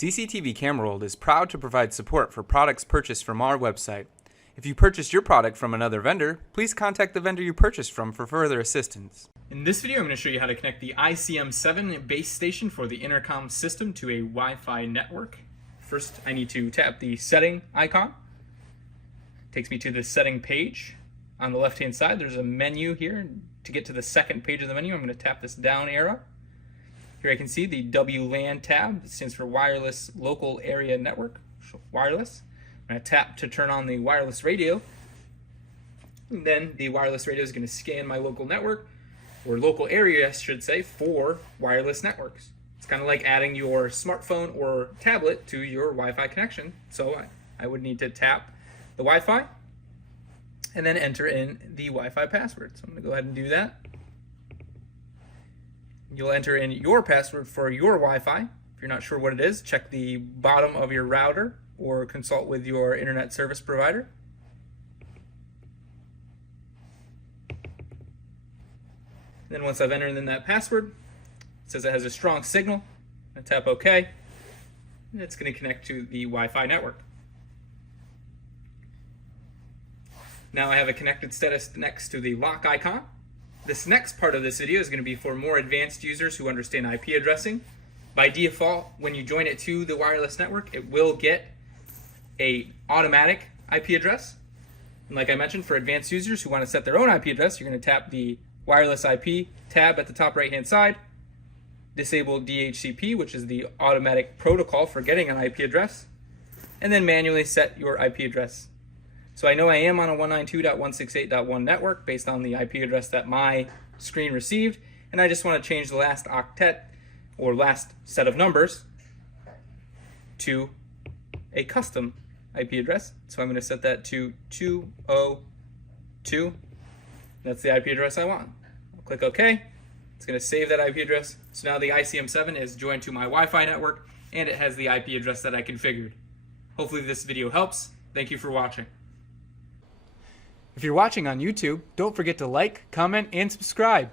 CCTV Camera World is proud to provide support for products purchased from our website. If you purchased your product from another vendor, please contact the vendor you purchased from for further assistance. In this video, I'm going to show you how to connect the ICM7 base station for the intercom system to a Wi-Fi network. First, I need to tap the setting icon. It takes me to the setting page. On the left-hand side, there's a menu here. To get to the second page of the menu, I'm going to tap this down arrow. Here I can see the WLAN tab. It stands for Wireless Local Area Network, so wireless. I'm going to tap to turn on the wireless radio. And then the wireless radio is going to scan my local network, or local area, I should say, for wireless networks. It's kind of like adding your smartphone or tablet to your Wi-Fi connection. So I would need to tap the Wi-Fi and then enter in the Wi-Fi password. So I'm going to go ahead and do that. You'll enter in your password for your Wi-Fi. If you're not sure what it is, check the bottom of your router or consult with your internet service provider. Then once I've entered in that password, it says it has a strong signal. I tap OK, and it's going to connect to the Wi-Fi network. Now I have a connected status next to the lock icon. This next part of this video is going to be for more advanced users who understand IP addressing. By default, when you join it to the wireless network, it will get an automatic IP address. And like I mentioned, for advanced users who want to set their own IP address, you're going to tap the wireless IP tab at the top right-hand side, disable DHCP, which is the automatic protocol for getting an IP address, and then manually set your IP address. So I know I am on a 192.168.1 network based on the IP address that my screen received, and I just want to change the last octet or last set of numbers to a custom IP address. So I'm going to set that to 202. That's the IP address I want. I'll click OK. It's going to save that IP address. So now the ICM7 is joined to my Wi-Fi network, and it has the IP address that I configured. Hopefully this video helps. Thank you for watching. If you're watching on YouTube, don't forget to like, comment, and subscribe.